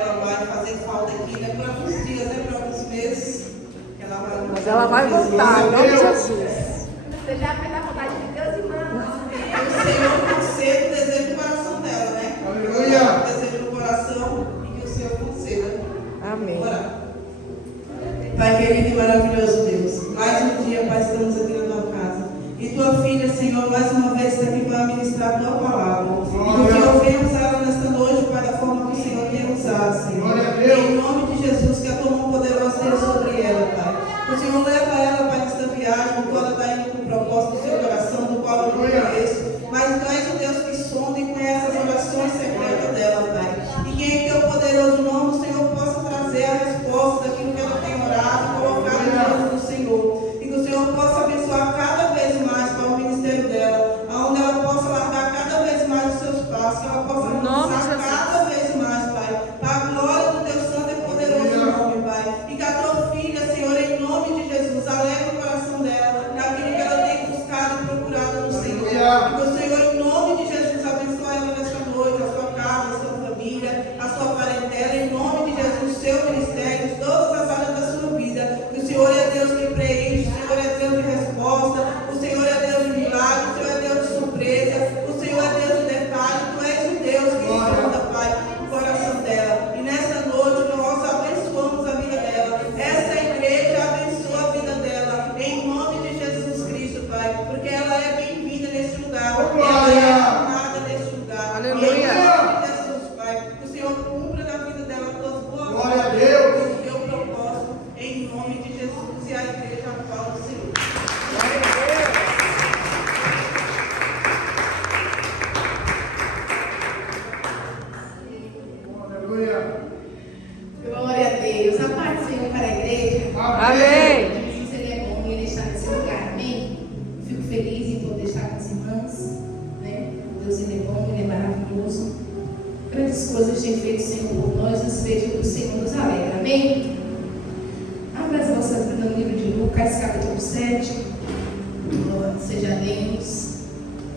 ela vai fazer falta aqui, né? Por alguns dias, né? Por alguns meses. Mas ela vai voltar, em nome de Jesus. Você já fez a vontade de Deus, irmã? O Senhor conceda o desejo do coração dela, né? Aleluia. O desejo do coração e que o Senhor conceda. Amém. Ora. Pai querido e maravilhoso Deus, mais um dia, Pai, estamos aqui na tua casa. E tua filha, Senhor, mais uma vez está aqui para ministrar a tua palavra. E que ouvemos ela nesta noite, Pai, da forma que o Senhor quer usar, Senhor. Em nome de Jesus, que a tua mão poderosa esteja sobre ela, Pai. O Senhor leva ela, Pai, nesta viagem, no qual ela está indo com o propósito do seu coração, do qual eu não conheço. Mas tu és o Deus que sonda e conhece as orações secretas dela, Pai. E que em teu poderoso nome o Senhor possa trazer a resposta daquilo que ela tem orado, colocar no nome do Senhor. E que o Senhor possa abençoar cada vez mais para o ministério dela, aonde ela possa largar cada vez mais os seus passos, que ela possa avançar cada vez mais, Pai, para a glória do teu santo e poderoso nome, Pai. E que a tua filha, Senhor, em nome de Jesus, alegre o coração dela, naquilo que ela tem buscado e procurado no Senhor. E que o Senhor, em nome de Jesus, abençoe ela nesta noite, a sua casa, a sua família, a sua parentela, em nome de Jesus, o seu ministério, todas as áreas da sua vida. Que o Senhor é Deus que preenche, o Senhor é Deus de resposta, o Senhor é Deus de milagre, o Senhor é Deus de surpresa, o Senhor é Deus de detalhe, tu és o Deus que esconda, Pai, o coração dela. E nesta noite nós abençoamos a vida dela. Esta igreja abençoa a vida dela, em nome de Jesus Cristo, Pai, porque ela é bem-vinda nesse lugar, ela é amada nesse lugar. Aleluia. Em nome de Jesus, Pai, que o Senhor cumpra na vida dela todas as boas Glória a Deus. obras, o teu propósito, em nome de Jesus e a igreja atual do Senhor. Aleluia. Glória a Deus. A paz do Senhor para a igreja. Amém. Jesus, ele é bom e ele está nesse lugar. Amém? Fico feliz em poder estar com as irmãs. Né? Deus, ele é bom, ele é maravilhoso. Grandes coisas tem feito o Senhor por nós, nos fez que o Senhor nos alegra. Amém? Abra as vossas Bíblias no livro de Lucas, capítulo 7. Louvado seja Deus.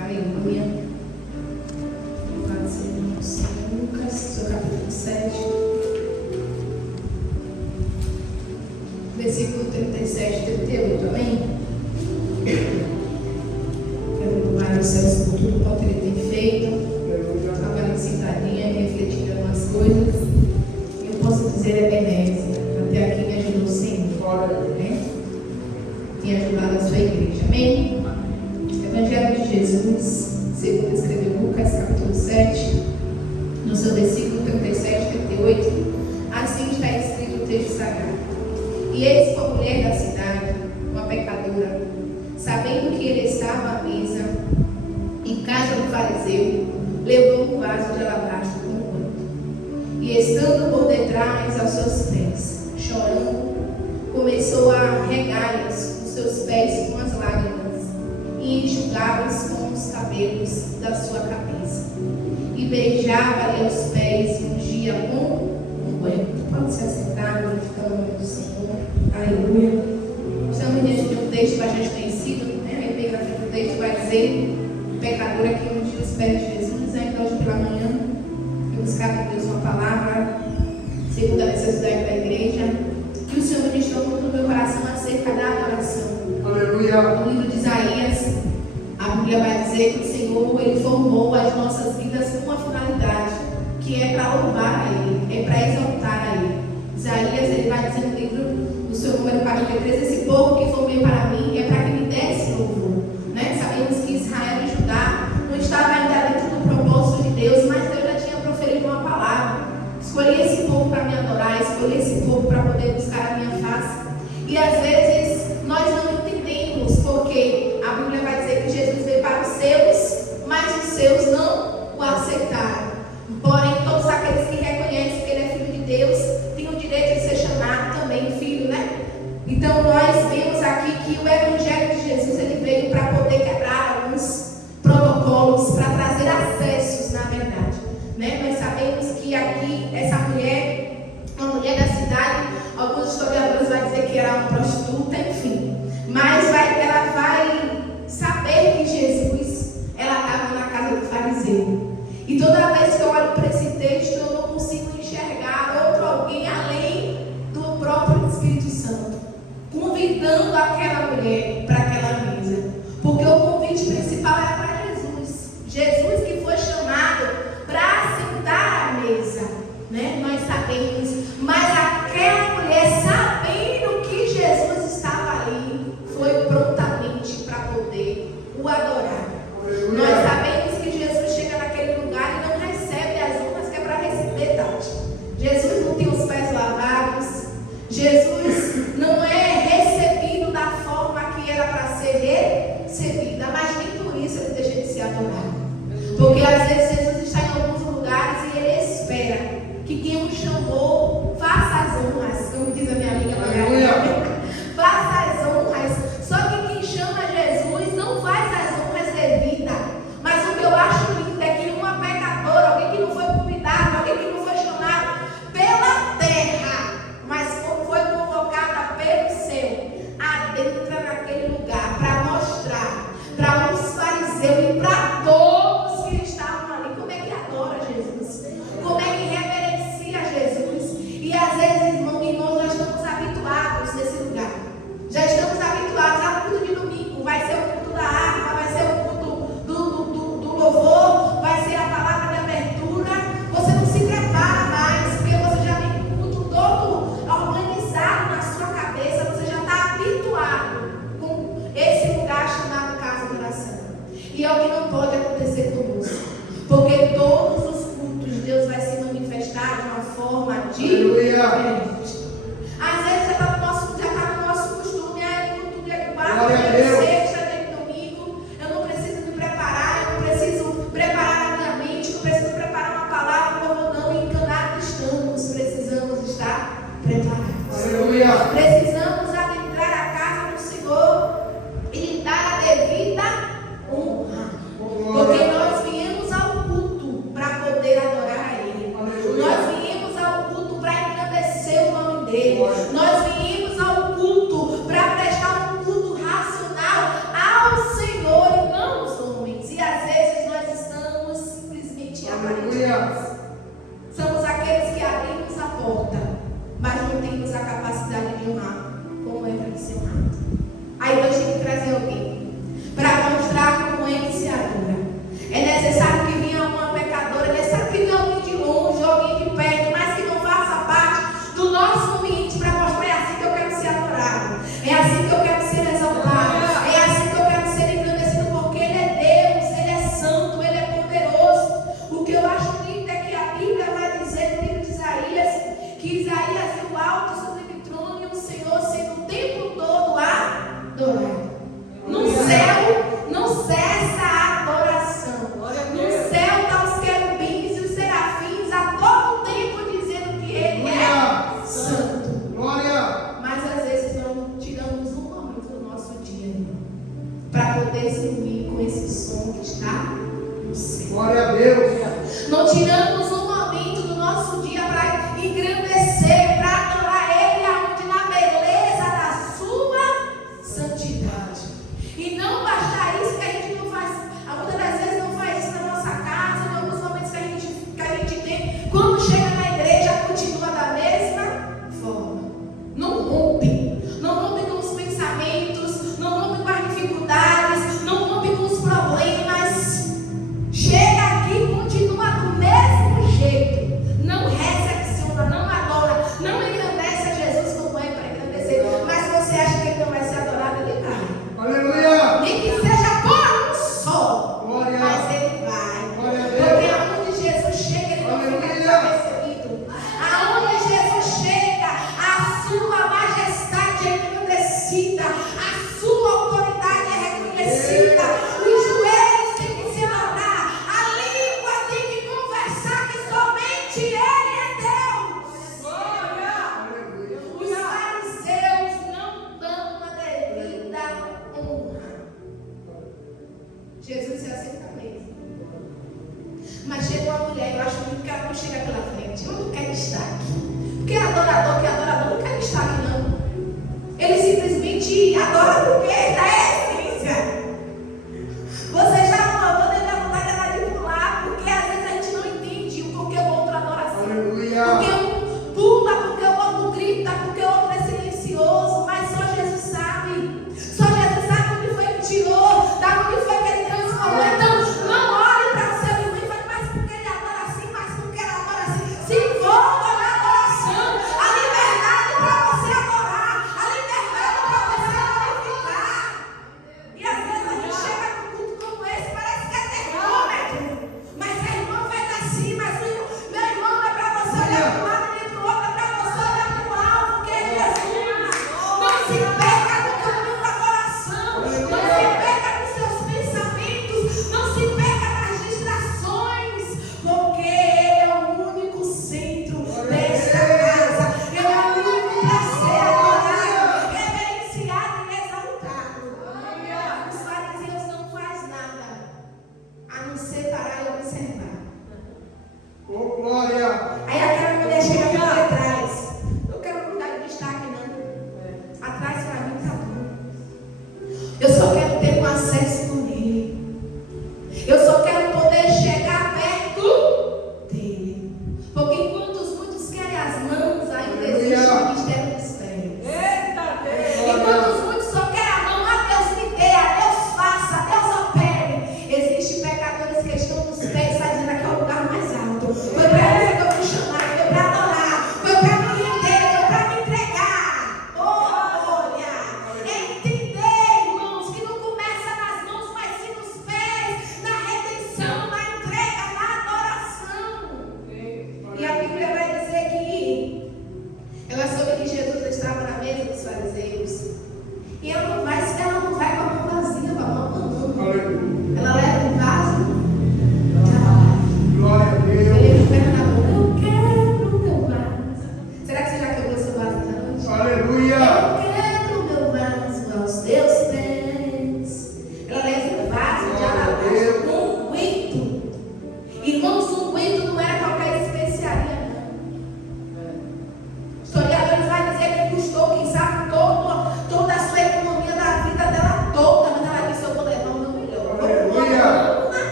Aleluia. Louvado seja o Senhor. Lucas, seu capítulo 7. Versículo 37 e 38. Amém? Quero louvar os céus por tudo quanto ele tem feito. Trabalhando sentadinha, refletindo algumas coisas. E eu posso dizer, é benéfica. Até aqui me ajudou o Senhor. Né? Tem ajudado a sua igreja. Amém? Evangelho de Jesus, segundo escreveu Lucas, capítulo 7, no seu versículo 37 e 38. Assim está escrito o texto sagrado. E eis que a mulher da cidade, uma pecadora, sabendo que ele estava à mesa em casa do fariseu, levou um vaso de alabastro com óleo. E estando por detrás aos seus pés, chorando, começou a regá-los os seus pés com as lágrimas e enxugá-los com os cabelos da sua cabeça. E beijava-lhe os pés e ungia com unguento. Pode se assentar, glorificando o nome do Senhor. Aleluia. Estamos diante de um texto bastante conhecido, né? Aí bem na frente do texto vai dizer: o pecador que ungiu os pés de Jesus, ainda hoje pela manhã, e buscar de Deus uma palavra, segundo a necessidade da igreja. E o Senhor ministrou muito no meu coração acerca da adoração. Aleluia. No livro de Isaías, a Bíblia vai dizer que o Senhor, ele formou as nossas vidas com uma finalidade, que é para louvar a Ele, é para exaltar a Ele. Isaías, ele vai dizer no livro do seu número 43, esse povo que formei para mim é para que me desse louvor. Né? Sabemos que Israel e Judá não estavam ainda dentro do propósito de Deus, mas Deus já tinha proferido uma palavra. Escolhi esse povo para me adorar, escolhi esse povo para poder buscar a minha face. E às vezes nós não entendemos, porque a Bíblia vai dizer que Jesus veio para os seus, mas os seus não o aceitaram. Porém, todos aqueles que reconhecem que ele é filho de Deus têm o direito de ser chamado também filho, né? Então nós vemos aqui que o Evangelho de Jesus, ele veio para poder quebrar alguns protocolos, para trazer acessos, na verdade, né? Nós sabemos que aqui essa mulher, uma mulher da cidade, alguns historiadores vão dizer que era uma prostituta, convidando aquela mulher para aquela mesa. Porque o convite principal era para Jesus. Jesus que foi chamado para sentar à mesa, né? Nós sabemos, mas aquela mulher, sabendo que Jesus estava ali, foi prontamente para poder o adorar. Nós sabemos que Jesus chega naquele lugar e não recebe as honras que é para receber, Tati. Jesus não tem os pés lavados, Jesus não é recebido da forma que era para ser recebida, mas nem por isso ele deixa de ser adorado. Porque às vezes Jesus está em alguns lugares e ele espera que quem o chamou faça as honras, como diz a minha amiga Margarida, faça as honras. Só que quem chama Jesus não faz as honras devidas. Mas o que eu acho lindo é que uma pecadora, alguém que não foi convidado, alguém que não foi chamado pela terra, mas foi convocada pelo céu, adentra naquele lugar para mostrar para os fariseus e para todos que estavam ali como é que adora Jesus, como é que reverencia Jesus. E às vezes, irmãos, nós estamos habituados nesse lugar. Já estamos habituados ao culto de domingo. Vai ser o culto da harpa, vai ser o culto do louvor, vai ser a palavra de abertura. Você não se prepara mais, porque você já tem o culto todo organizado na sua cabeça. Você já está habituado com esse lugar chamado casa de oração. E é o que não pode acontecer conosco. Porque todos os cultos, Deus vai se manifestar de uma forma diferente. Às vezes já está no nosso costume, culto de quarta, de sexta, de domingo. Eu não preciso me preparar, eu não preciso preparar a minha mente, não preciso preparar uma palavra, como não enganar estamos. Precisamos estar preparados. Precisamos adentrar a casa do Senhor e lhe dar a devida honra. Porque nós viemos ao culto para poder adorar a Ele. Nós viemos ao culto para engrandecer o nome dEle. Nós viemos ao culto para prestar um culto racional ao Senhor e não aos homens. E às vezes nós estamos simplesmente aparentemente. Somos aqueles que abrimos a porta, mas não temos a capacidade de honrar como é para ser honrado. Aí Deus tem que trazer alguém para mostrar como é que se adora. É necessário que venha uma pecadora, é necessário que venha alguém de longe, alguém de perto, mas que não faça parte do nosso ambiente para mostrar: é assim que eu quero ser adorado, é assim que eu quero ser exaltado, é assim que eu quero ser engrandecido, porque Ele é Deus, Ele é santo, Ele é poderoso. O que eu acho lindo é que a Bíblia vai dizer no livro de Isaías, que Isaías viu alto sobre o trono e o Senhor sendo o tempo todo adorado. No céu não cessa a adoração. No céu estão os querubins e os serafins a todo tempo dizendo que Ele é santo. Mas às vezes não tiramos um momento do nosso dia para poder se unir com esse som que está no céu. Glória a Deus. Não tiramos um momento do nosso dia para engrandecer, para adorar Ele, aonde na beleza da sua santidade. E não basta isso, que a gente não faz, muitas das vezes não faz isso na nossa casa, em alguns momentos que a gente tem, quando chega na igreja continua da mesma forma. Não rompe com os pensamentos, não rompe com as dificuldades, não rompe com os problemas. Chega aqui e continua do mesmo jeito. Não recepciona, não adora, não engrandece a Jesus como é para engrandecer. Mas se você acha que Ele não vai ser adorado, Ele vai. Aleluia. Nem que seja por um só, Glória. mas Ele vai. Glória a Deus. Porque aonde Jesus chega, Ele não fica despercebido. Aonde Jesus chega, a sua majestade é engrandecida, a sua autoridade é reconhecida. Os joelhos têm que se dobrar, a língua tem que conversar que somente Ele é Deus. Os fariseus não dão a devida honra. Jesus se assenta mesmo. Mas chega uma mulher, eu acho que ela não chega pela frente. Eu não quero destaque. Porque adorador não quer destaque, não. Ele simplesmente adora porque é da essência. Você está louvando e dá vontade de pular, porque às vezes a gente não entende o porquê o outro adora assim. Aleluia. Porque um pula, porque o outro grita, porque o outro é silencioso, mas só Jesus sabe.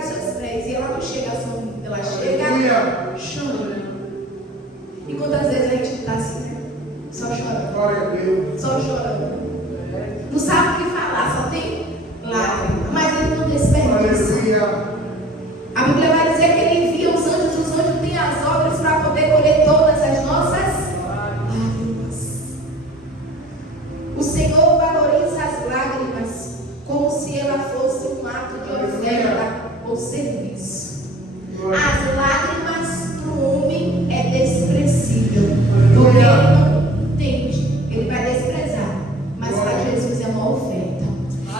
nos seus pés. E ela não chega sorrindo, ela chega Aleluia. chorando. E quantas vezes a gente está assim, né? Só chorando. Glória a Deus. Só chorando. Não sabe o que falar, só tem lágrimas. Mas ele não desperdiça. Aleluia. A Bíblia vai dizer que ele envia os anjos têm as obras para poder colher todas as nossas lágrimas. O Senhor valoriza as lágrimas como se ela fosse um ato de oferta ou serviço. As lágrimas para o homem é desprezível, porque ele não entende, ele vai desprezar. Mas para Jesus é uma oferta.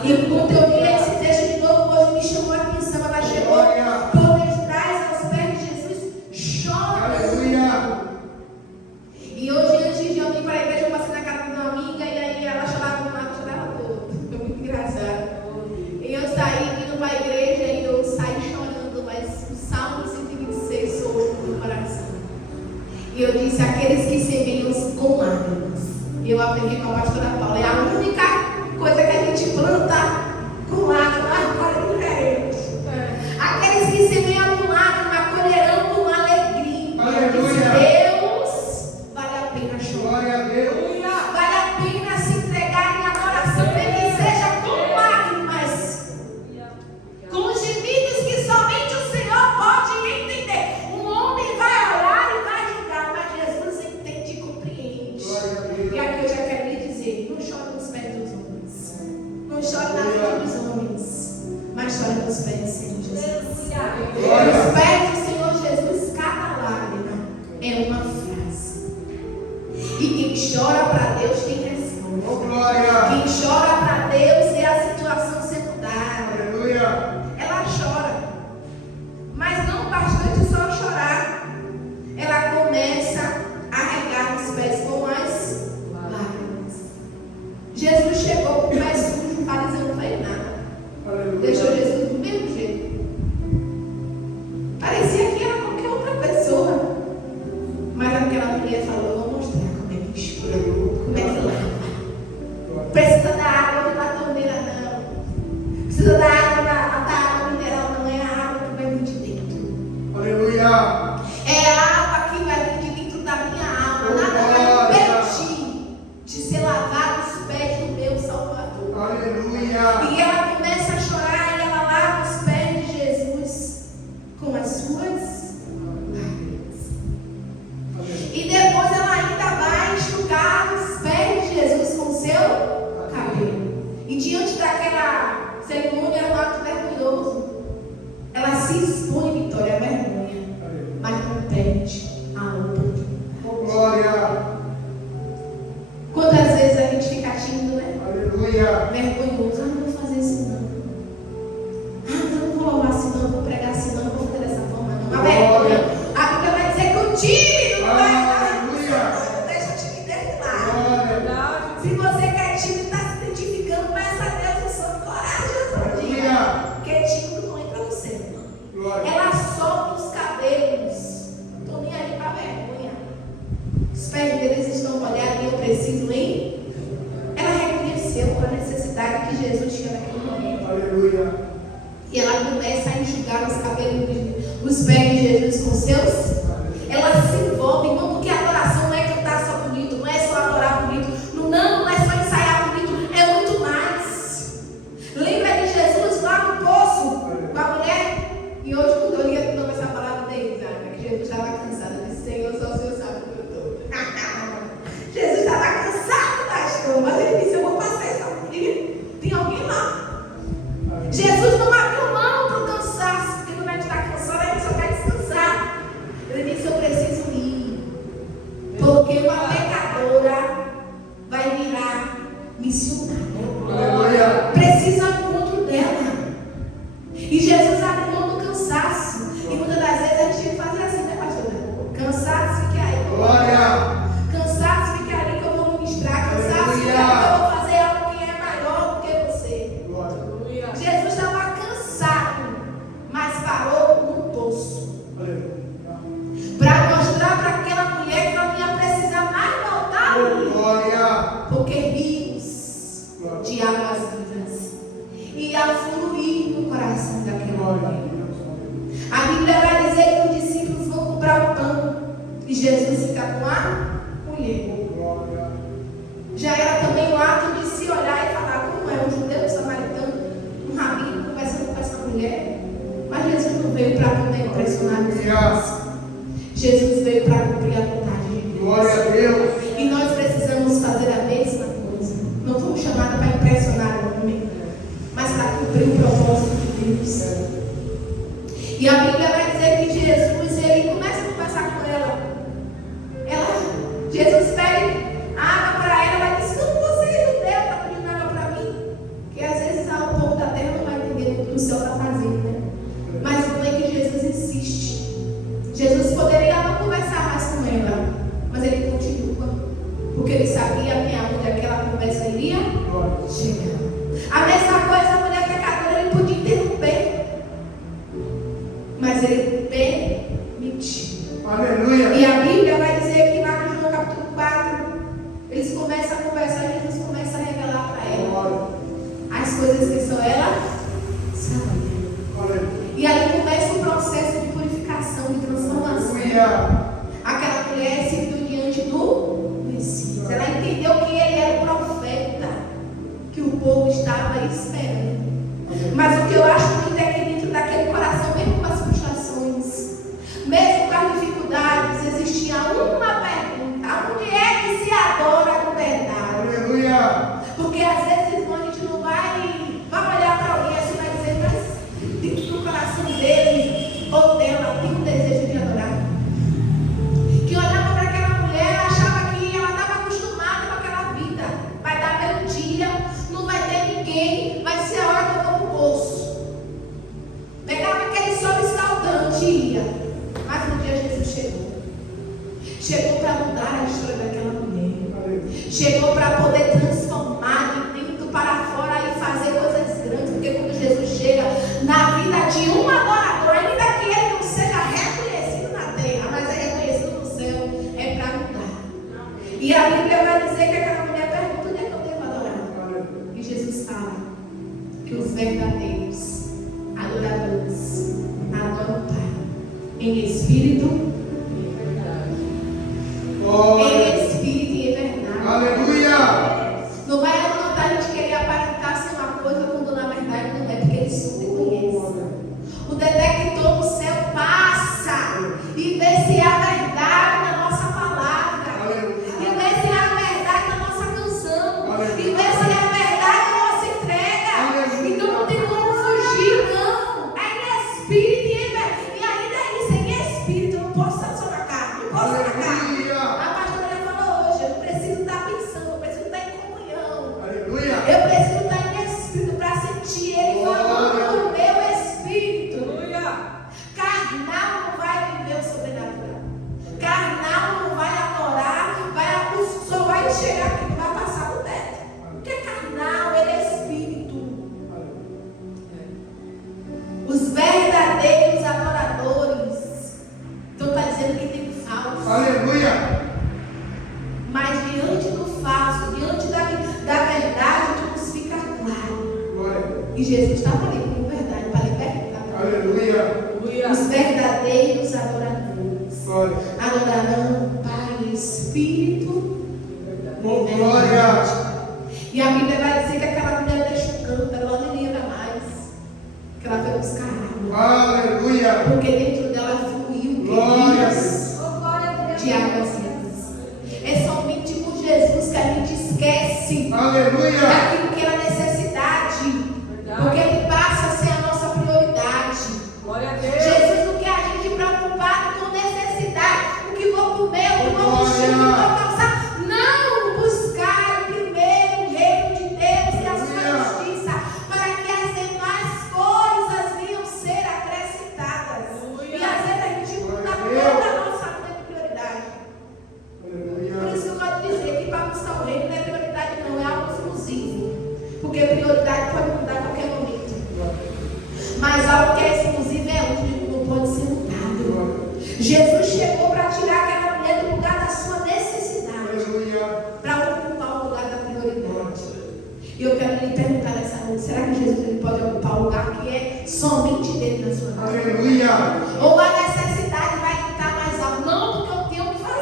E quando eu li esse texto de novo, hoje me chamou a atenção. Ela chegou por detrás aos pés de Jesus, chorando. E hoje, antes de eu vir para a igreja, eu passei na casa de uma amiga e aí ela chorava toda. Foi muito engraçado. E eu saí vindo para a igreja e eu saí chorando, mas o Salmo 126 soou no meu coração. E eu disse: aqueles que semeiam com lágrimas. E eu aprendi com a pastora Paula. É a única coisa que a gente planta com lágrimas. Agora veremos. Aqueles que semeiam com lágrimas colherão com alegria. Aleluia. Deus, vale a pena chorar. Glória a Deus. Vale a pena se entregar em adoração, que seja com lágrimas, com gemidos que somente o Senhor pode entender. Um homem vai orar e vai julgar, mas Jesus entende e compreende. Glória a Deus. E aqui eu já quero lhe dizer: não chore nos pés dos homens, não chore na frente dos homens, mas chore nos pés do Senhor Jesus. Nos pés do Senhor Jesus, cada lágrima é uma frase. E quem chora para Deus tem resposta. Oh, glória. Quem chora para Deus é a situação secundária. Aleluia. Ela chora, mas não bastante só chorar. Ela começa a regar os pés com as lágrimas. Jesus chegou com o pé sujo, o fariseu não fez nada. Aleluia. Deixou Jesus do mesmo jeito. Parecia que era qualquer outra pessoa. Mas aquela mulher falou: eu vou mostrar como é que escura, como é que lava. Precisa da água da torneira, não. Precisa da água mineral, não. É a água que vai vir de dentro. Aleluia. É a água que vai vir de dentro da minha alma. Nada vai impedir de ser lavado os pés do meu Salvador. Aleluia. E ela começa a chorar e ela lava os pés de Jesus com as suas lágrimas. E depois ela ainda vai enxugar os pés de Jesus com o seu cabelo. E diante daquela cerimônia, era um ato vergonhoso. Ela se expõe em vitória, a vergonha, mas não perde a oportunidade. Oh, glória. Quantas vezes a gente fica tímido, né? Aleluia. Vergonhoso. Não vou fazer isso não. Mas eu não vou louvar assim não, vou pregar assim não, vou fazer dessa forma não. A vergonha. A Bíblia vai dizer que o tímido não vai dar. Não deixa a timidez de lado. Se você que é tímido, está se identificando, peça a Deus o seu coragem. Porque tímido não entra no céu. Ela solta os cabelos. Não estou nem aí para a vergonha. Os pés deles estão molhados e eu preciso ir. Ela reconheceu a necessidade que Jesus tinha naquele momento. Aleluia. E ela começa a enxugar os cabelos, os pés de Jesus com seus. Ela se envolve, irmão, porque a adoração não é cantar só bonito, não é só adorar bonito, não é só ensaiar bonito, é muito mais. Lembra de Jesus lá no poço com a mulher? E hoje, quando eu li essa palavra deles, que Jesus estava cansado, eu disse: Senhor, só o Senhor sabe como eu estou. Jesus estava cansado, pastor, mas ele disse: eu vou passar essa mulher. Tem alguém lá? Jesus não abriu mão para o cansaço, porque não vai estar cansado, ele só quer descansar. Ele disse: eu preciso ir, porque uma pecadora vai virar missionária. Aleluia. Precisa do encontro dela. E Jesus abriu mão do cansaço. E muitas das vezes a gente tem que fazer assim, né, pastor? Cansaço, fica aí. Glória. Cansaço, fica ali que eu vou ministrar. Cansaço, fica ali que eu vou fazer algo que é maior do que você. Glória. Jesus estava cansado, mas parou num poço para mostrar para aquela mulher que ela não ia precisar mais voltar ali, Glória. porque rios de águas vivas ia fluir no coração daquela mulher. Jesus fica com a mulher. Glória. Já era também o ato de se olhar e falar, como é um judeu, um samaritano, um rabino conversando com essa mulher. Mas Jesus não veio para poder impressionar os. Jesus veio para cumprir a vontade de Deus. Glória a Deus. E nós precisamos fazer a mesma coisa. Não fomos chamados para impressionar o homem, mas para cumprir o propósito de Deus. E a Bíblia vai dizer que Jesus, ele começa a conversar com ela. Jesus pede água para ela, ela diz, como você é judeu, está pedindo água para mim? Que às vezes o povo da terra não vai entender o que o céu está fazendo, né? Mas não é que Jesus insiste. Jesus poderia não conversar mais com ela, mas ele continua, porque ele sabia que aonde aquela conversa iria chegar. A mesma coisa, a mulher pecadora, ele podia interromper, mas ele permitiu. Aleluia. E a Bíblia vai dizer que lá no João capítulo 4, eles começam a conversar e Jesus começa a revelar para ela as coisas que só ela sabia. E aí começa o processo de purificação, de transformação. Aquela mulher se viu diante do Messias. Ela entendeu que ele era o profeta que o povo estava esperando. Mas o que eu acho muito é que dentro daquele coração, mesmo com as frustrações, mesmo com as dificuldades, existia uma pergunta: onde é que se adora com verdade? Aleluia. Porque às vezes, irmão, a gente não vai olhar para alguém assim e vai dizer, mas dentro do coração dele ou dela tem um desejo de adorar. Que olhava para aquela mulher, achava que ela estava acostumada com aquela vida. Vai dar meio-dia, não vai ter ninguém, vai ser a hora que eu vou pro poço. Pegava aquele sol escaldante e ia. Mas um dia Jesus chegou. Chegou para mudar a história daquela mulher. Chegou para poder transformar de dentro para fora e fazer coisas grandes. Porque quando Jesus chega na vida de um adorador, ainda que ele não seja reconhecido na terra, mas é reconhecido no céu, é para mudar. E a Bíblia vai dizer que aquela mulher pergunta: onde é que eu devo adorar? E Jesus fala que os verdadeiros adoradores adoram o Pai em espírito, em espírito e em verdade. Aleluia. Não vai adiantar a gente querer aparentar ser uma coisa quando na verdade não é, porque ele sonda e conhece. O detector do céu passa e vê se há verdade na nossa palavra, e vê se há verdade na nossa canção, e vê se há verdade na nossa entrega. Então não tem como fugir, não. É em espírito e em verdade. E ainda isso, em espírito, eu não posso estar só na carne, não posso estar na carne. A pastora já falou hoje, eu não preciso estar pensando, eu preciso estar em comunhão. Aleluia. Eu preciso estar em espírito para sentir ele falando no meu espírito. Carnal não vai viver o sobrenatural. Carnal não vai adorar, só vai chegar aqui, não vai passar no teto. Porque carnal, ele é espírito. Os verdadeiros adoradores. Então está dizendo que tem falso. Aleluia. Mas diante do falso, diante da verdade, tudo fica claro. Glória. E Jesus estava ali com verdade para libertar. Aleluia. Os verdadeiros adoradores Glória. adorarão o Pai em espírito e Oh, em glória. verdade. E a Bíblia vai dizer que aquela mulher deixou o canto, ela nem lembra mais que ela foi buscar água. Aleluia. Porque dentro dela fluiu Glória. rios de águas vivas. É somente com Jesus que a gente esquece Aleluia. daquilo que era necessidade, porque ele passa a ser a nossa prioridade. Glória a Deus. Jesus não quer a gente preocupado com necessidade, o que vou comer, o que vou vestir, o que vou calçar. Não, buscar primeiro o reino de Deus e a sua justiça, para que as demais coisas venham ser acrescentadas. E às vezes a gente muda toda a nossa vida de prioridade. Por isso que eu gosto de dizer que para buscar o reino não é prioridade, não, é algo exclusivo. Porque prioridade pode mudar a qualquer momento. Mas algo que é exclusivo é único, não pode ser mudado. Jesus chegou para tirar aquela mulher do lugar da sua necessidade, para ocupar o lugar da prioridade. E eu quero lhe perguntar nessa noite: será que Jesus ele pode ocupar o lugar que é somente dele na sua vida? Aleluia. Ou a necessidade vai ficar mais alta? Não, porque eu tenho que fazer.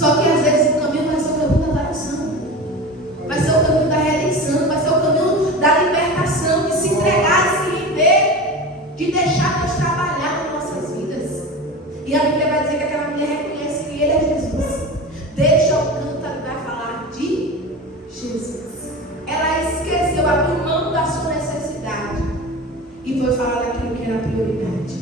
Só que às vezes o caminho vai ser o caminho da adoração, vai ser o caminho da redenção, vai ser o caminho da libertação, de se entregar, de se render, de deixar Deus trabalhar nas nossas vidas. E a Bíblia vai dizer que aquela mulher reconhece que Ele é Jesus. Deixa o canto, ela vai falar de Jesus. Ela esqueceu, abriu mão da sua necessidade e foi falar daquilo que era prioridade.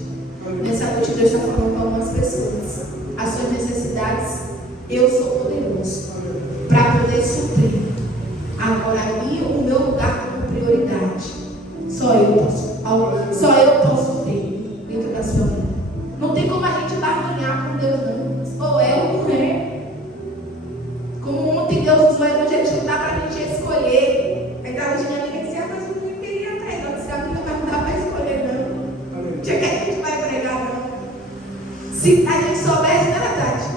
Nessa noite Deus está falando com algumas pessoas. As suas necessidades, eu sou poderoso para poder suprir. Agora, o meu lugar como prioridade, só eu posso ter dentro da sua vida. Não tem como a gente barganhar com Deus, não. Ou é ou não é. Como ontem Deus nos vai hoje, não dá para a gente escolher. Aí estava minha amiga e disse, mas eu não queria atrás. Ela disse, amiga, mas não dá para escolher, não. Dia que a gente vai pregar, não. Se a gente soubesse, não era Tati.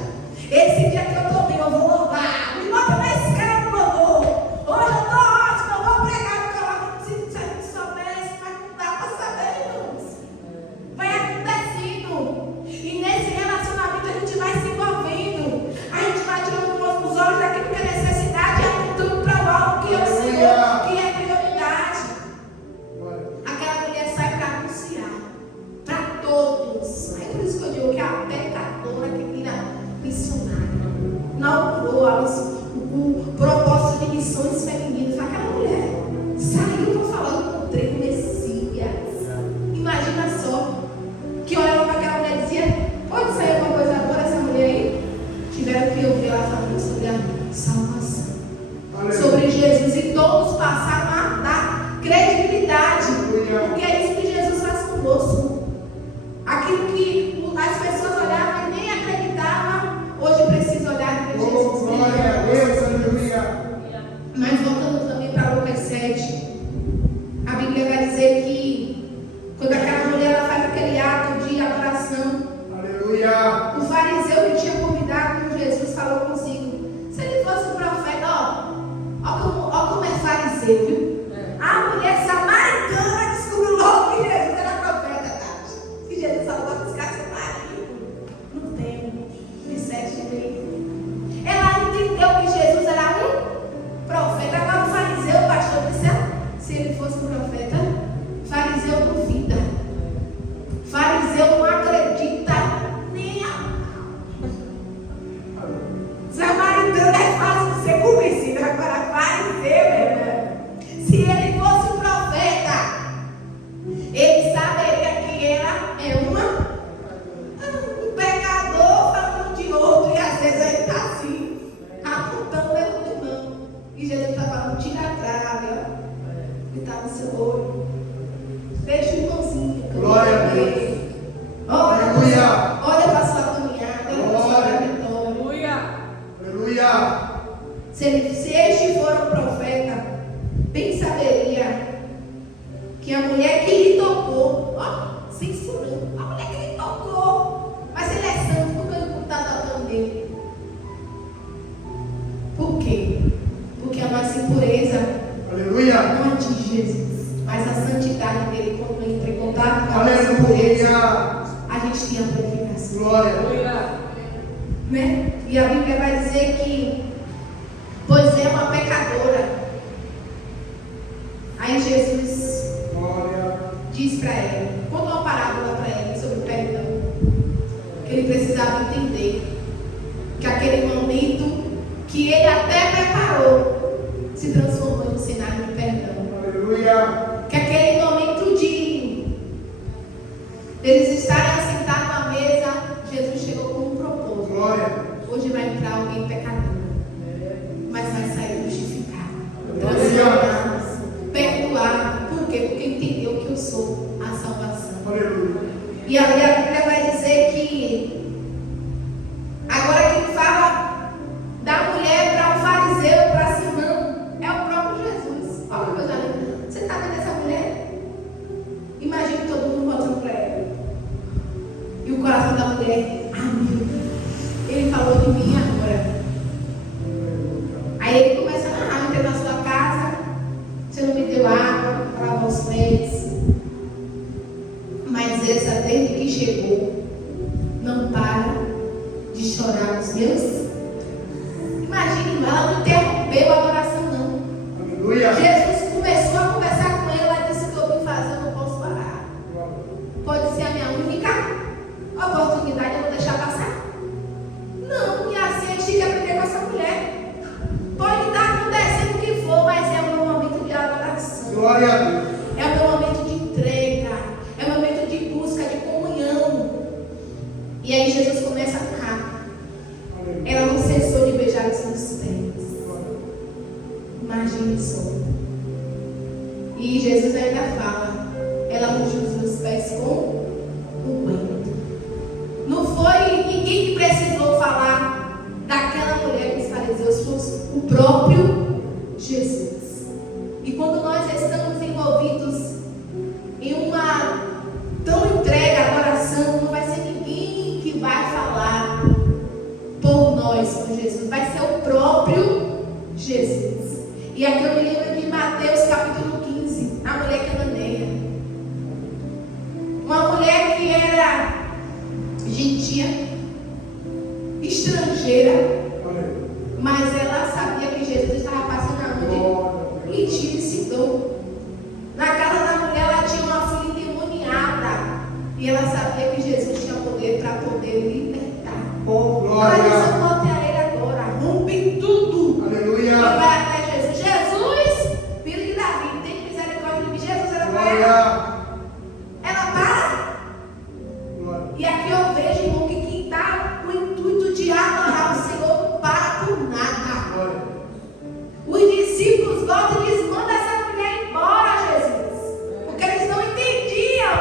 Esse dia que eu estou bem, eu vou louvar. Me bota na escala do louvor. Hoje eu estou ótimo, eu vou pregar no canal. Se a gente soubesse, mas não dá para saber, irmãos. Vai acontecendo. E nesse relacionamento a gente vai se envolvendo. A gente vai tirando os olhos daquilo que é necessidade e apontando para o algo que é o Senhor, que é prioridade. Aquela mulher sai para anunciar para todos. É por isso que eu digo que a pecadora que vira missionária inaugurou o propósito de missões femininas. Aquela mulher saiu para falar, eu encontrei o Messias. Imagina só, que olhava para aquela mulher e dizia, pode sair alguma coisa boa essa mulher aí? Tiveram que ouvir ela falando sobre a salvação, sobre Jesus, e todos passaram a dar credibilidade, porque é isso que Jesus faz conosco. Aquilo que as pessoas olhavam e nem acreditavam, hoje precisa olhar para Jesus. Glória a Deus, aleluia. Mas voltando também para Lucas 7, a Bíblia vai dizer que quando aquela mulher ela faz aquele ato de adoração, Aleluia. o fariseu que tinha convidado Jesus falou consigo, se ele fosse um profeta, ó como é fariseu, viu? A mulher samaritana descobriu logo que Jesus era profeta, Tati. Se Jesus falou para buscar seu marido, não tem, de 7:30. Ela entendeu que Jesus era um profeta. Agora o fariseu, o pastor disse, se ele fosse um profeta, fariseu duvida. Fariseu não acredita nem a samaritana é fácil de ser convencido. Agora fariseu, meu irmão, se ele fosse um profeta, ele saberia que ela é um pecador falando de outro, e às vezes ele está assim, apontando o irmão. E Jesus está falando, tira a trave, ó. Ele está no seu olho. Deixa o irmãozinho. Glória a Deus. Olha para a sua caminhada, olha para a sua trajetória. Aleluia. Se este for um profeta, bem saberia que a mulher que lhe tocou, ó, censurando, a mulher que lhe tocou, mas ele é santo, nunca ele está tocando nele. Por quê? Porque a nossa impureza Aleluia. não atinge Jesus, mas a santidade dele, quando entra em contato com a nossa impureza, Aleluia. a gente tem a purificação. Glória. Né? E a Bíblia vai dizer que, pois é uma pecadora. Aí Jesus Glória. diz para ela, conta uma parábola para ela sobre o perdão, que ele precisava entender que aquele momento que ele até preparou se transformou em um cenário de perdão. Aleluia. Que aquele momento de eles estarem assentados à mesa, Jesus chegou com um propósito. Glória. Hoje vai entrar alguém pecador, mas vai sair justificado, Aleluia. transformado, perdoado. Por quê? Porque entendeu que eu sou a salvação. Aleluia. E a Bíblia vai dizer que agora quem fala da mulher para o fariseu, para Simão, é o próprio Jesus. Olha que coisa linda. Você está vendo essa mulher? Imagine todo mundo voltando para ela. E o coração da mulher, amigo, ele falou de mim agora. Aí ele começa a narrar, entrei na sua casa, você não me deu água para lavar os pés. Mas essa, desde que chegou, não para de chorar os meus Imagine, ela não interrompeu a adoração, não. Aleluia. Jesus começou a conversar com ela, ela disse que eu vim fazer, eu não posso parar. Pode ser a minha única oportunidade, eu vou deixar passar? Não, e assim a gente tem que aprender com essa mulher. Pode estar acontecendo o que for, mas é o meu momento de adoração. Glória a Deus. É o meu momento de entrega. É o momento de busca, de comunhão. E aí Jesus começa a tocar. Ela não cessou de beijar os seus pés. Imagine só. E Jesus ainda fala, ela ungiu os meus pés com unguento. Não foi ninguém que precisou falar daquela mulher que os fariseus, foi o próprio Jesus. E quando nós estamos envolvidos em uma tão entrega, adoração, não vai ser ninguém que vai falar por nós com Jesus, vai ser o próprio Jesus. E aqui eu me lembro de Mateus capítulo 15, a mulher cananeia. Uma mulher que era gentia, estrangeira, mas ela sabia que Jesus estava passando aonde? Em Tiro e Sidom. Na casa da mulher ela tinha uma filha endemoniada e ela sabia que Jesus tinha poder para poder libertar. Ela disse: eu vou até ele agora, rompe tudo. Aleluia. E vai até Jesus. Jesus, filho de Davi, tem misericórdia de mim. Jesus, ela para. Ela para. E aqui eu vejo, irmão, que quem está com o intuito de adorar o Senhor para por nada. Os discípulos voltam e eles mandam essa mulher embora, Jesus. Porque eles não entendiam.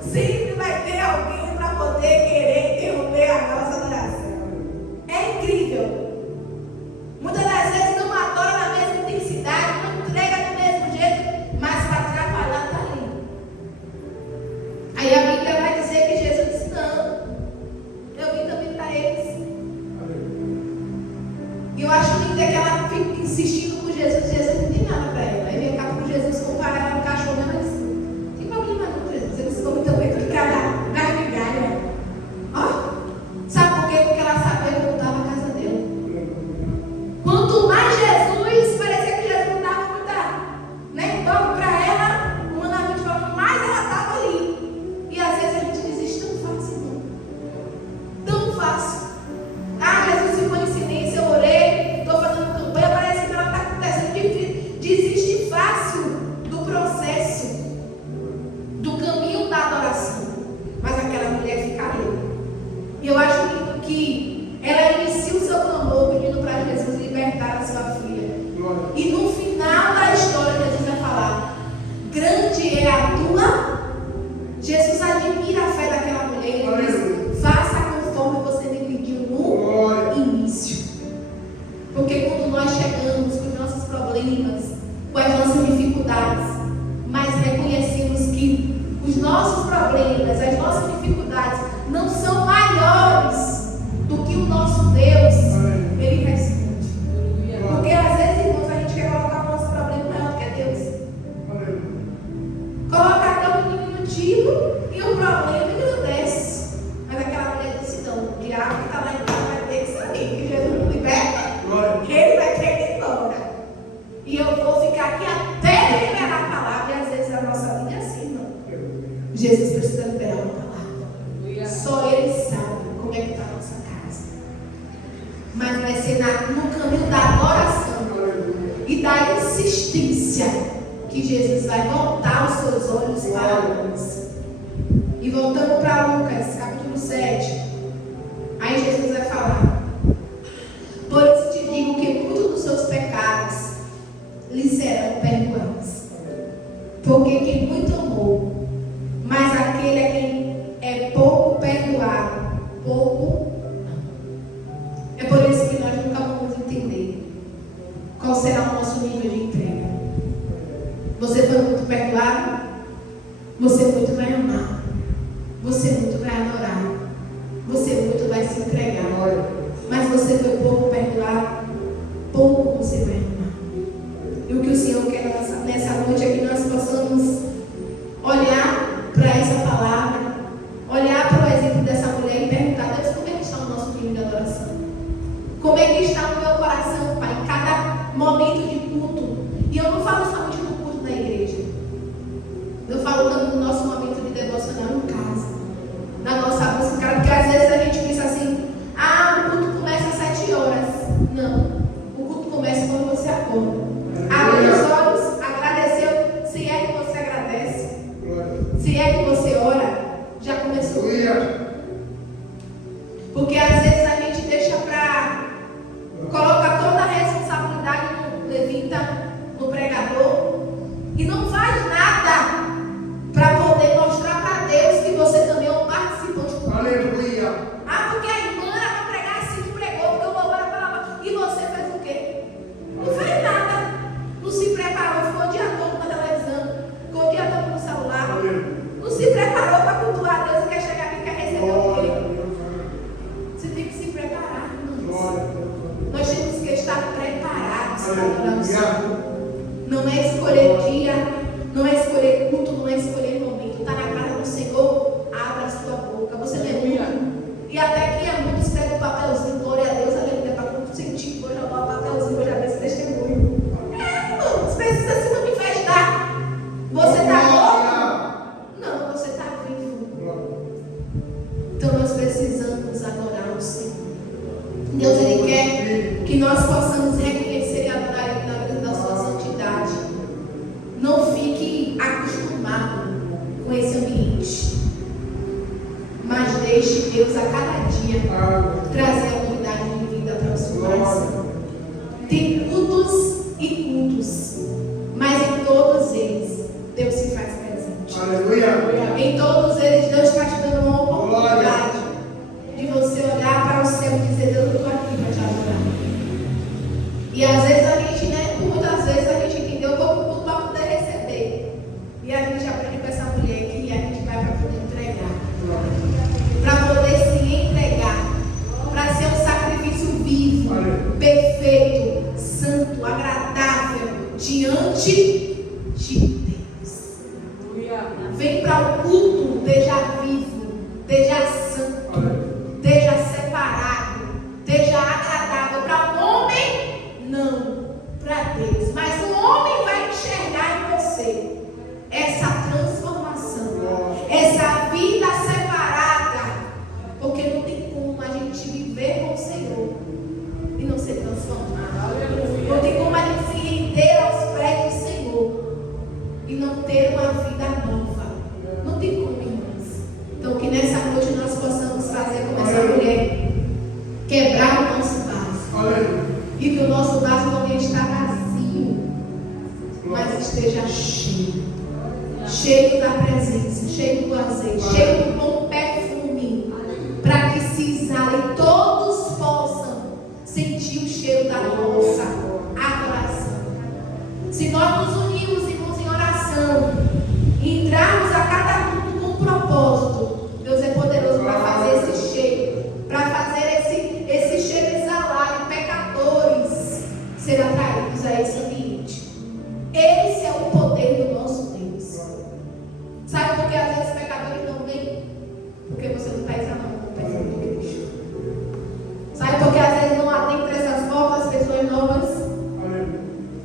Sempre vai ter alguém para poder querer interromper a nossa adoração. É incrível. Muitas das vezes não adora na mesma intensidade, não entrega do mesmo jeito, mas para atrapalhar está ali. Aí a Bíblia vai dizer que Jesus disse: não, eu vim também para eles. E eu acho lindo que ela fica insistindo com Jesus. Jesus não tem nada para ela. Aí vem cá com Jesus, compara ela com cachorro, mas não tem problema não, Jesus. Eles comem também tudo que era gargalha. Ó, sabe por quê? Porque ela sabia que eu estava na casa dele. Quanto mais Jesus, parecia que Jesus não dava muita, né? Então, para ela, humanamente falando, mais ela estava ali. E às vezes a gente desiste tão fácil, não. Tão fácil. Ah, Jesus ficou em silêncio, eu orei, estou fazendo campanha, parece que nada está acontecendo. Desiste fácil do processo, do caminho da adoração. Mas aquela mulher fica ali. E eu acho lindo que ela inicia o seu clamor pedindo para Jesus libertar a sua filha. E no final da história, Jesus vai falar: grande é a tua. Jesus admira a fé daquela mulher. Ele diz: faça conforme você me pediu no início. Porque quando nós chegamos com os nossos problemas, com as nossas dificuldades, mas reconhecemos que os nossos problemas, as nossas dificuldades não são maiores do que o nosso Deus, Ele responde. Porque às vezes, irmãos, a gente quer colocar o nosso problema maior do que Deus. Coloca até o diminutivo e o problema ele não desce. Mas aquela mulher disse: não, o diabo que está lá em casa vai ter que sair, que Jesus não liberta, ele vai ter que ir embora. E eu vou ficar aqui até ele liberar a palavra. E às vezes a nossa vida é assim, não. Jesus precisa liberar uma palavra. Só Ele sabe como é que está a nossa casa. Mas vai ser no caminho da adoração e da insistência que Jesus vai voltar os seus olhos para nós. E voltando para Lucas, capítulo 7. Aí Jesus vai falar: pois te digo que muitos dos seus pecados lhe serão perdoados. Porque quem muito amou, mas aquele a quem é pouco perdoado, pouco ama. É por isso que nós nunca vamos entender qual será o nosso nível de entrega. Você foi muito perdoado, você muito vai amar, você muito vai adorar, você muito vai se entregar. Mas você foi pouco perdoado, pouco você vai amar. E o que o Senhor quer nessa noite é que nós possamos olhar para essa palavra, olhar para o exemplo dessa mulher e perguntar: Deus, como é que está o nosso nível de adoração? Como é que está o meu coração? agora. Abriu os olhos, agradeceu. Se é que você agradece, se é que você ora, já começou. Porque às vezes a gente deixa para colocar toda a responsabilidade no levita, no pregador, e não faz nada para poder mostrar para Deus que você também é um participante do culto. Aleluia. Ah, porque a irmã era para pregar assim, pregou, porque eu vou para a palavra. E você fez o quê? Não fez nada. Não se preparou, ficou o dia todo na televisão, ficou o dia todo no celular. Não se preparou para cultuar Deus e quer chegar aqui e quer receber o quê? Você tem que se preparar, irmãos. Nós temos que estar preparados para adorar o Senhor. Não é escolher dia, não é escolher culto, não é escolher momento. Está na casa do Senhor, abra a sua boca. Você não é muito. E até que é muito, escreve o papelzinho, glória a Deus, aleluia, para quando sentir, vou jogar o papelzinho, vou já ver esse testemunho. Irmãos, precisa se manifestar. Você está morto? Não, você está vivo. Então nós precisamos adorar o Senhor. Deus, Ele quer que nós possamos reconhecer e adorar Ele na vida da sua santidade. Não fique acostumado com esse ambiente, mas deixe Deus a cada dia trazer a novidade de vida para o seu coração. Tem cultos e cultos, mas em todos eles Deus se faz presente. Aleluia. Em todos eles Deus está te dando uma oportunidade de você olhar para o céu e dizer: Deus, eu estou aqui para te adorar. E às vezes a gente, muitas vezes a gente entendeu como tudo para poder receber. E a gente aprende com essa mulher que a gente vai para poder entregar. Para poder se entregar. Para ser um sacrifício vivo, perfeito, santo, agradável, diante de Deus. Vem para o culto, esteja vivo, esteja santo. Esteja separado, esteja agradável para o homem, não para Deus. Mas o homem vai enxergar em você essa transformação, essa vida separada, porque não tem como a gente viver com o Senhor e não ser transformado. Não tem como a gente se render aos pés do Senhor e não ter uma vida nova. Não tem como, irmãos. Então que nessa noite nós possamos fazer como essa mulher, quebrar o nosso vaso. E que o nosso vaso não está vazio, mas esteja cheio. Cheio da presença, cheio do azeite, cheio do bom perfume, para que se exale e todos possam sentir o cheiro da nossa adoração. Se nós nos unirmos, irmãos, em oração, e entrarmos a cada um com um propósito, Deus é poderoso para fazer esse cheiro, para fazer esse cheiro exalar e pecadores ser atraídos a esse ambiente. Esse é o poder do nosso Deus. Sabe por que às vezes pecadores não vêm? Porque você não está exalando o perfume de Cristo. Sabe por que às vezes não adentra essas portas, pessoas novas?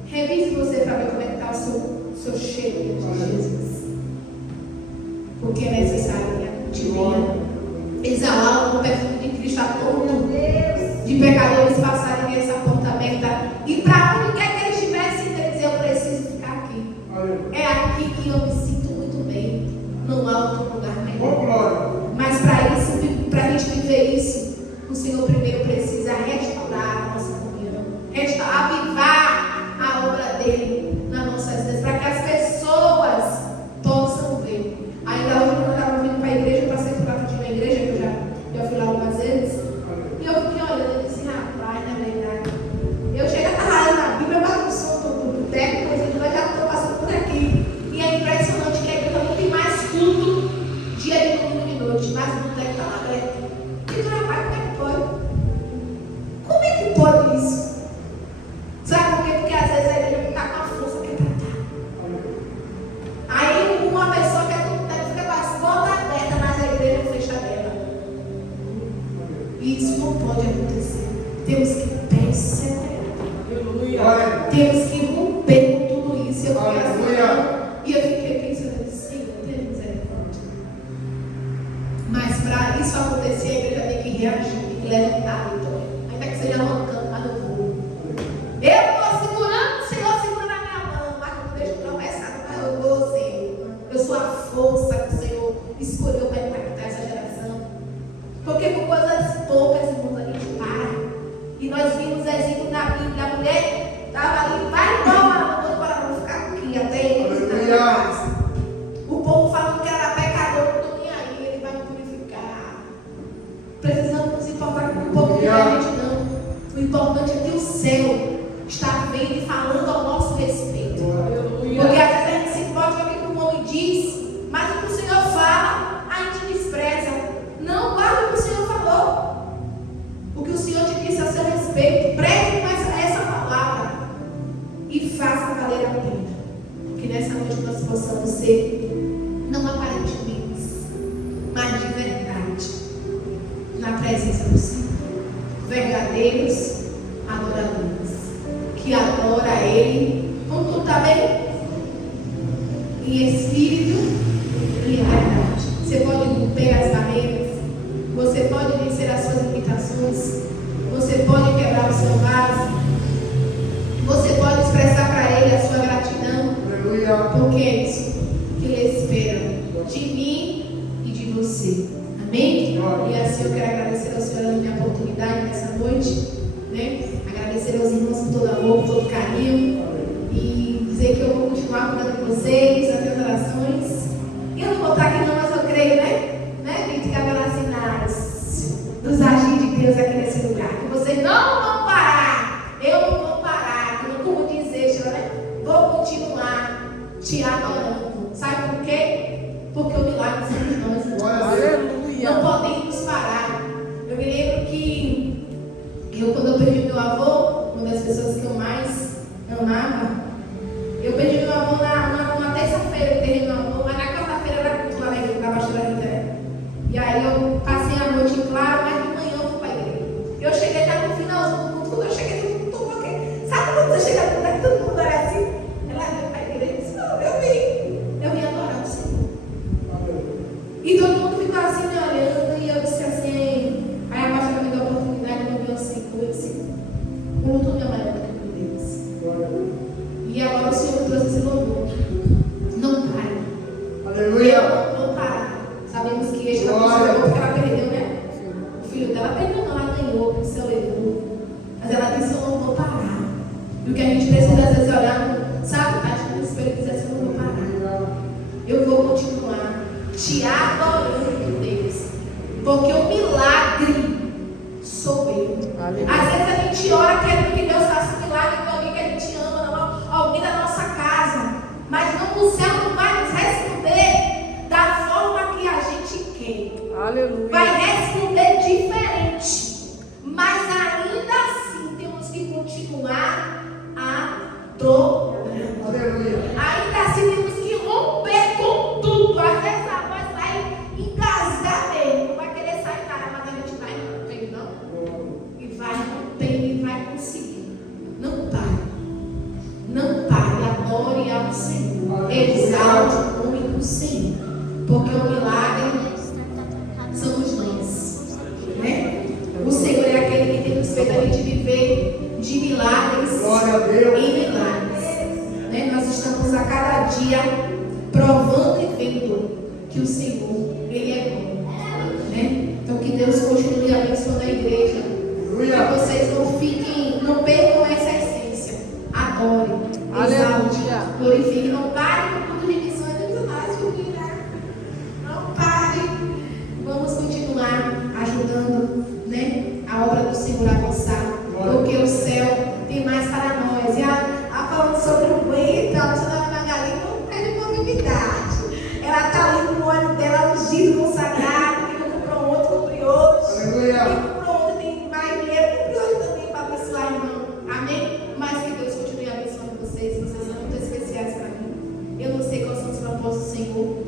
Revise você para ver como é que está o seu cheiro de Jesus. Porque é necessário que a gente venha exalar o perfume de Cristo a ponto de pecadores passarem nessa porta aberta. E para onde quer que eles estivessem, eles dizer: eu preciso ficar aqui. É aqui que eu me sinto muito bem. Não há outro lugar melhor. Mas para isso, para a gente viver isso, o Senhor primeiro precisa restaurar a nossa comunhão, avivar a obra dele nas nossas vidas, para que as pessoas possam ver. Ainda hoje, quando eu estava vindo para a igreja, eu passei por lá de uma igreja que eu já fui lá algumas vezes, e eu fiquei olhando e disse: rapaz, na verdade, eu chego a estar lendo a Bíblia, bagunçou do técnico, mas já estou passando por aqui. E é impressionante que a igreja não tem mais culto dia de domingo de noite, mas o boteco está lá aberto. E eu, rapaz, como é que pode? Como é que pode isso? Sabe por quê? Porque às vezes a igreja não está com a força que tratar. Aí uma pessoa que é do boteco fica com as portas abertas, mas a igreja não fecha dela. E isso não pode acontecer. Temos que perseverar. Temos que romper com tudo isso. Eu fiquei assim, e eu fiquei pensando: Senhor, tenha misericórdia. Mas para isso acontecer, a igreja tem que reagir, tem que levantar a vitória. Ainda que seja mancando, mas eu vou. Eu estou segurando nós vimos exemplo na Bíblia, a mulher estava ali, vai embora, não ficar aqui até ele estar na casa. O povo falando que era pecador, não estou nem aí, ele vai me purificar. Precisamos nos importar com um pouco de a gente não. O importante é que o céu está vendo e falando ao nosso respeito. Porque às vezes a gente se importa com o que o homem diz, mas o que o Senhor fala, a gente despreza. Não guarda o que o Senhor falou. O que o Senhor te disse a seu respeito, preze com essa palavra e faça valer a pena. Que nessa noite nós possamos ser, não aparentemente, mas de verdade, na presença do Senhor. Verdadeiros adoradores, que adora a Ele, como tu está bem? Em espírito e em verdade. Você pode romper as barreiras, você pode vencer as suas limitações, você pode quebrar o seu vaso, você pode expressar para Ele a sua gratidão, porque é isso que Ele espera de mim e de você. Amém? E assim eu quero agradecer ao Senhor a minha oportunidade nessa noite, né? Agradecer aos irmãos com todo amor, com todo carinho, e dizer que eu vou continuar cuidando de vocês, as minhas orações. E eu não vou estar aqui não, mas eu creio, né, Vitor, que haverá sinais dos agir de Deus aqui nesse lugar. Que vocês não vão parar, eu não vou parar, que não como dizer, né? Vou continuar te adorando. Sabe por quê? Porque o milagre somos nós. Aleluia. Não podemos parar. Eu me lembro que quando eu perdi meu avô, uma das pessoas que eu mais amava, eu perdi meu avô numa terça-feira, eu perdi meu avô, mas na quarta-feira era culto lá na igreja, da Pastora Rita. E aí eu passei a noite em claro, mas de manhã eu fui para a igreja. Eu cheguei já no finalzinho do culto, quando eu cheguei no culto, porque sabe quando você chega no culto, todo mundo era assim? Ela veio para a igreja e disse, não, eu vim adorar o Senhor. E todo mundo ficou assim me olhando, e eu disse assim, aí a pastora me deu a oportunidade de me ver assim, eu disse, o luto não é maior do que o Deus. E agora o Senhor trouxe esse louvor. Não pare. Aleluia. Eu não vou parar. Sabemos que este é o louvor porque ela perdeu, né? O filho dela perdeu, não, ela ganhou, o céu levou. Mas ela disse, eu não vou parar. E o que a gente precisa às vezes é olhar, sabe, Tati, no espelho e dizer assim, eu não vou parar. Eu vou continuar te adorando, Deus. Porque o milagre sou eu. Aleluia. Às vezes a gente ora querendo que Deus faça um milagre com alguém que a gente ama, alguém da nossa casa. Mas não, o céu não vai nos responder da forma que a gente quer. Aleluia. Vai responder diferente. Mas ainda assim temos que continuar adorando. Aleluia. Ainda assim temos que romper com tudo. Às vezes a voz vai engasgar mesmo. Não vai querer sair da área, mas a gente vai rompendo, não. E vai rompendo e vai conseguir. Não pare. Não pare. Adore ao Senhor. Exalte o nome do Senhor. Porque o milagre somos nós. Né? O Senhor é aquele que tem nos feito a gente viver de milagres Glória a Deus. em milagres. Né? Nós estamos a cada dia provando e vendo que o Senhor, Ele é bom. Né? Então que Deus continue abençoando a igreja. Que vocês não fiquem, não percam essa essência. Adore, exalte, glorifique. Não pare com tudo de missões internacionais, não pare. Vamos continuar ajudando, né, a obra do Senhor a avançar. Porque o céu tem mais para nós. E a falando sobre o Wenta, a missionária Magali não teve mobilidade. Ela está ali no olho dela, ungido, consagrado. Quem não comprou outro, comprou hoje. Aleluia. Quem comprou outro tem mais dinheiro, comprou hoje também para abençoar, irmão. Amém? Mas que Deus continue abençoando vocês. Vocês são muito especiais para mim. Eu não sei quais são os propósitos do Senhor,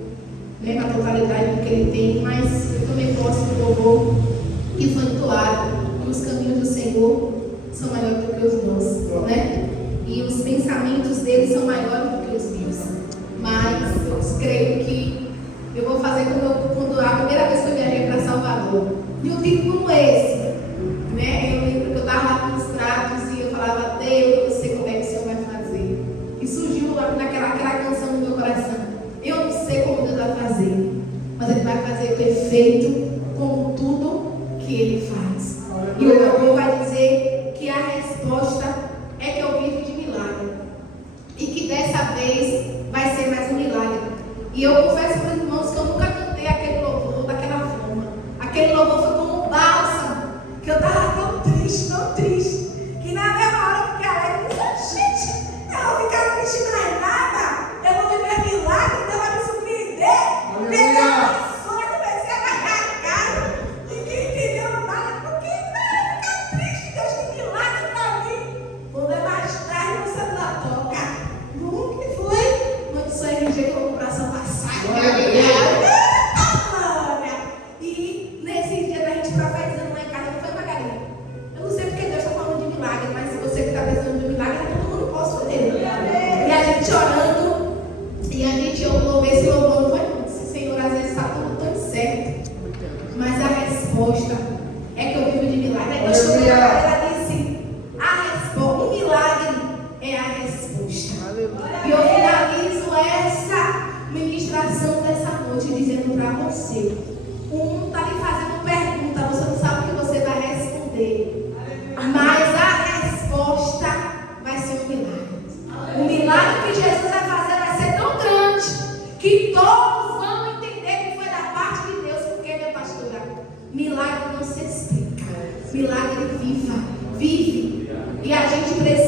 né, na totalidade do que Ele tem, mas eu também posso do louvor que foi entoado, que os caminhos do Senhor são maiores do que os meus, né? E os pensamentos dele são maiores do que os meus. Mas eu creio que eu vou fazer quando a primeira vez que eu viajei para Salvador. E um tipo como esse, né? Eu lembro que eu estava lá com os pratos e eu falava, Deus, eu não sei como é que o Senhor vai fazer. E surgiu aquela canção no meu coração. Eu não sei como Deus vai fazer, mas Ele vai fazer perfeito como tudo que Ele faz. E o meu povo vai dizer que se explica. Milagre vive. E a gente precisa